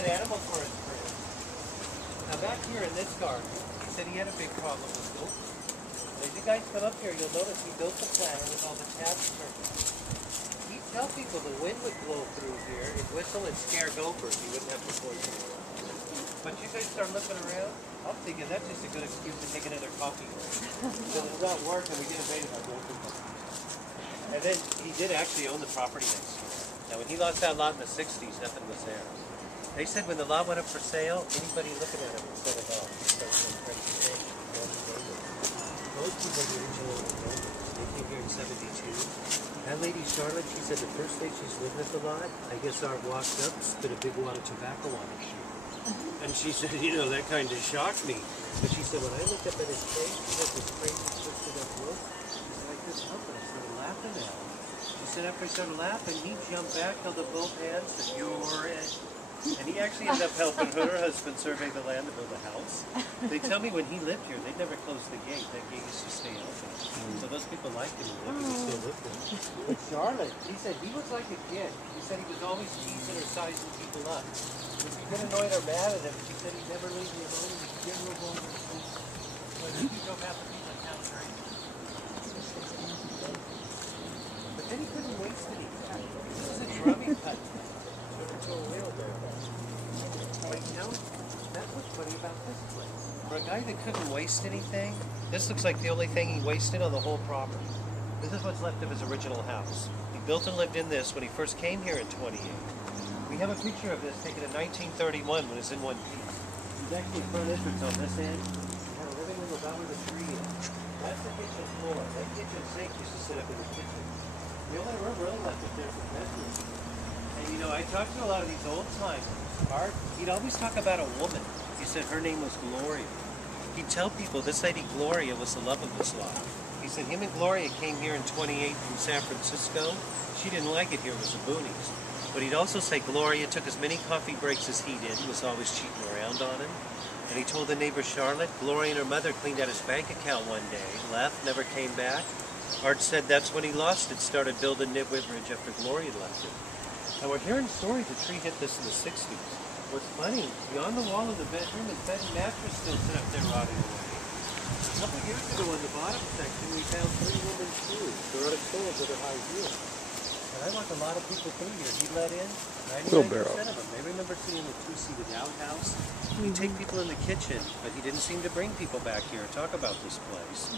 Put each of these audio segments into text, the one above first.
said animals were his friends. Now back here in this garden, he said he had a big problem with gophers. As you guys come up here, you'll notice he built the planter with all the tabs turned on. He'd tell people the wind would blow through here, it'd whistle and scare gophers. He wouldn't have to poison them. But you guys start looking around, I'm thinking that's just a good excuse to take another coffee break. So it's not working, we get invaded by gophers. And then he did actually own the property next door. Now when he lost that lot in the 60s, nothing was there. They said when the lot went up for sale, anybody looking at it would set it off. Most people were original owners. They came here in 72. That lady Charlotte, she said the first day she's living at the lot, I guess our walked up, spit a big wad of tobacco on her shoe. And she said, you know, that kind of shocked me. But she said, when I looked up at his face, he had this crazy twisted up look. She said, I couldn't help it. I started laughing at him. She said after I started laughing, he jumped back, held up both hands, said, you're it. And he actually ended up helping her husband survey the land to build a house. They tell me when he lived here, they'd never close the gate. That gate used to stay open. So those people liked him and he still lived there. But Charlotte, he said he was like a kid. He said he was always teasing or sizing people up. If you get annoyed or mad at him, she said he'd never leave you alone. He'd give you a bone or something. But he drove half the people in town crazy. But then he couldn't waste any time. This was a drumming cut. To a wheelbarrow. But you know, that's what's funny about this place. For a guy that couldn't waste anything, this looks like the only thing he wasted on the whole property. This is what's left of his original house. He built and lived in this when he first came here in 28. We have a picture of this taken in 1931 when it's in one piece. There's actually a front entrance on this end. It had a living room about where the tree is. That's the kitchen floor. That kitchen sink used to sit up in the kitchen. The only room really left is there for bedrooms. And you know, I talked to a lot of these old timers. Art, he'd always talk about a woman. He said her name was Gloria. He'd tell people this lady Gloria was the love of his life. He said him and Gloria came here in 28 from San Francisco. She didn't like it here, it was the boonies. But he'd also say Gloria took as many coffee breaks as he did, was always cheating around on him. And he told the neighbor Charlotte, Gloria and her mother cleaned out his bank account one day, left, never came back. Art said that's when he lost it, started building Nitt Witt Ridge after Gloria left him. Now we're hearing stories the tree hit this in the 60s. What's funny, beyond the wall of the bedroom, his bed and mattress still sit up there rotting away. A couple of years ago in the bottom section, we found 3 women's shoes. They're unassuming with their high heels. And I walked a lot of people through here. He let in 99% of them. They remember seeing the 2-seated outhouse. He'd take people in the kitchen, but he didn't seem to bring people back here and talk about this place.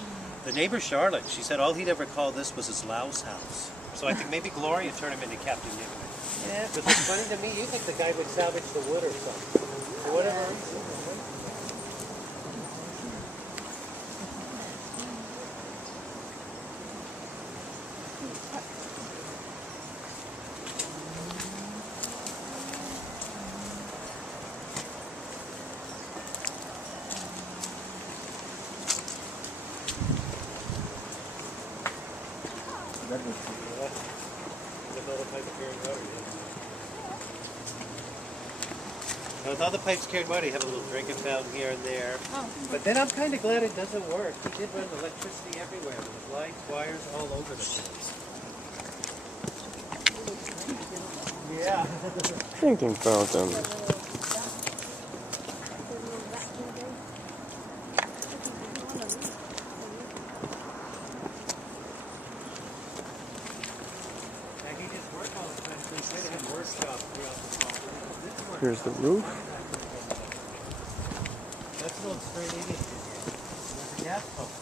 The neighbor Charlotte, she said all he'd ever call this was his louse house. So I think maybe Gloria turned him into Captain Nitt Witt. Yeah, but it's funny to me, you think the guy would salvage the wood or something. For whatever reason. With all the pipes carrying water, you have a little drinking fountain here and there. But then I'm kind of glad it doesn't work. He did run electricity everywhere with lights, wires all over the place. Yeah. Drinking fountain. Here's the roof. That's an old spray Indian here. There's a gas pump.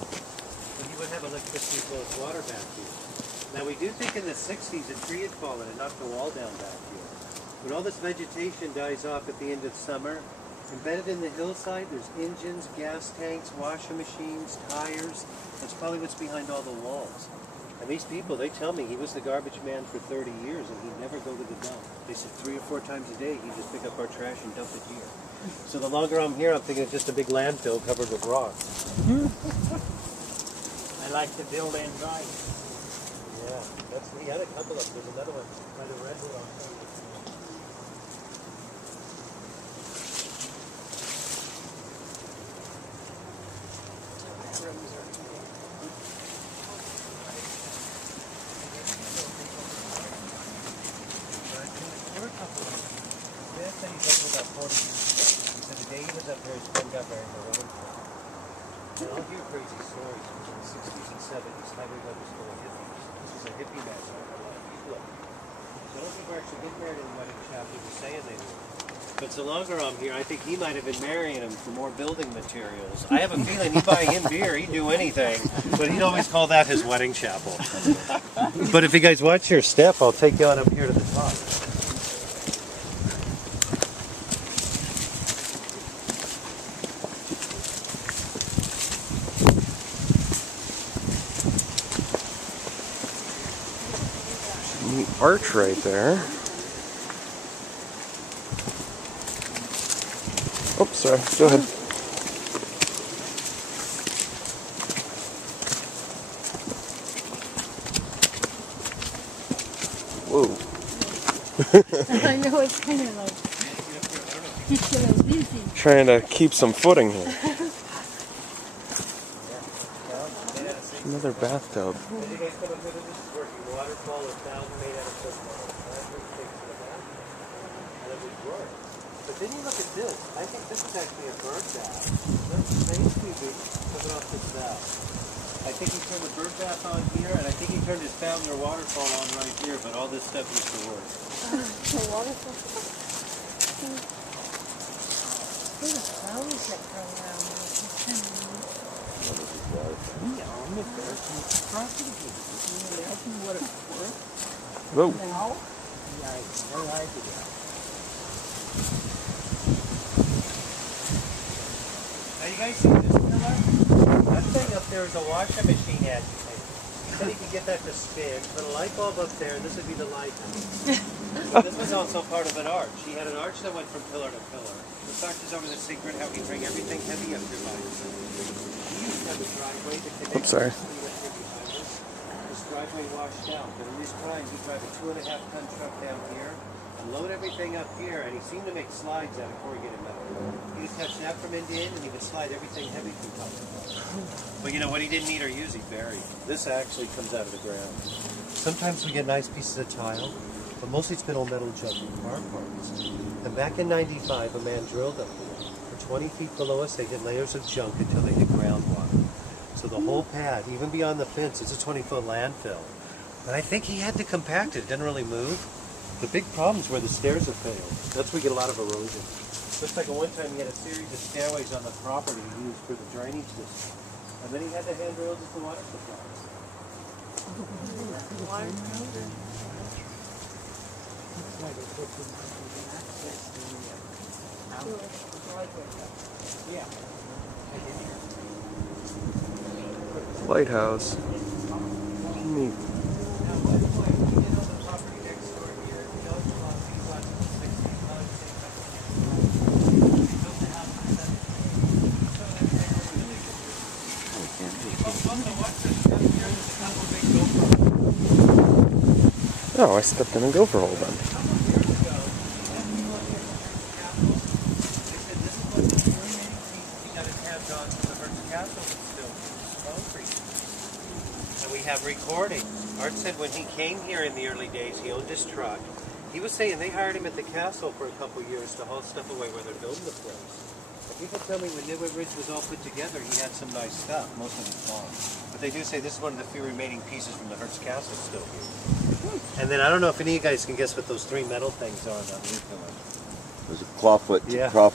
And he would have electricity flow his water back here. Now we do think in the 60s a tree had fallen and knocked the wall down back here. When all this vegetation dies off at the end of summer, embedded in the hillside there's engines, gas tanks, washing machines, tires. That's probably what's behind all the walls. And these people, they tell me he was the garbage man for 30 years and he'd never go to the dump. They said 3 or 4 times a day he'd just pick up our trash and dump it here. So the longer I'm here, I'm thinking it's just a big landfill covered with rocks. I like to build and drive. Yeah, he had a couple of them. There's another one by the redwood on top. Said he's up with that 40 years ago. He said the day he was up there, his friend got married in a woman. And I'll hear crazy stories. It was in the 60s and 70s. Highway was full of hippies. This is a hippie man. So I don't think we're actually getting married in the wedding chapel. He was saying they were. But so longer I'm here, I think he might have been marrying him for more building materials. I have a feeling he'd buy him beer, he'd do anything. But he'd always call that his wedding chapel. But if you guys watch your step, I'll take you on up here to the top. Neat arch right there. Oh, sorry. Go ahead. Whoa. I know it's kind of like keeps you like busy. Trying to keep some footing here. Another bathtub. But then you look at this. I think this is actually a bird bath. Look, thanks to you coming off this valve. I think he turned the bird bath on here, and I think he turned his fountain or waterfall on right here, but all this stuff used to work. The waterfall. There's a flowers that grow around here. It's kind of neat. Yeah, I'm the first property. Can you imagine what it's worth Whoa. now? Yeah, I have no idea. Now you guys see this pillar? That thing up there is a washing machine agitator. He said he could get that to spin, put a light bulb up there, and this would be the light. This was also part of an arch. He had an arch that went from pillar to pillar. This arch is over the secret how he bring everything heavy up here by himself. He used to have a driveway to connect. I'm sorry. This driveway washed out, but in this time he'd drive a 2.5-ton truck down here and load everything up here, and he seemed to make slides out of corrugated metal. He would touch that from end to end, and he would slide everything heavy from top to bottom. But you know what he didn't need or use, he buried. This actually comes out of the ground. Sometimes we get nice pieces of tile, but mostly it's been old metal junk and car parts. And back in '95, a man drilled up here. For 20 feet below us, they hit layers of junk until they hit groundwater. So the whole pad, even beyond the fence, is a 20-foot landfill. And I think he had to compact it. It didn't really move. The big problem is where the stairs have failed. That's where we get a lot of erosion. Looks like at one time he had a series of stairways on the property he used for the drainage system. And then he had the handrails as the water supply. Yeah. Lighthouse. Neat. Oh, I stepped in a gopher hole then. And we have recording. Art said when he came here in the early days, he owned his truck. He was saying they hired him at the castle for a couple years to haul stuff away where they're building the place. But people tell me when Nitt Witt Ridge was all put together, he had some nice stuff, most of it's gone. But they do say this is one of the few remaining pieces from the Hertz Castle still here. And then I don't know if any of you guys can guess what those three metal things are on that roof pillar. There's a clawfoot. Yeah. Claw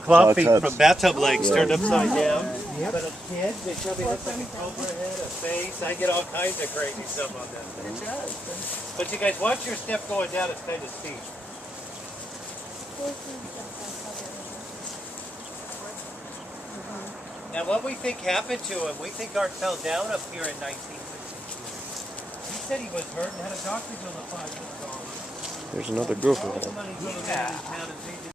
Claw feet tubs. from bathtub legs turned Yeah. upside down. But a kid, they probably look like a cobra head, a face. I get all kinds of crazy stuff on that thing. It does. But you guys, watch your step going down. It's kind of steep. Now, what we think happened to him, we think Art fell down up here in 1962. He said he was hurt and had a doctor bill of $500. There's another gopher hole. All the money goes down in town and pays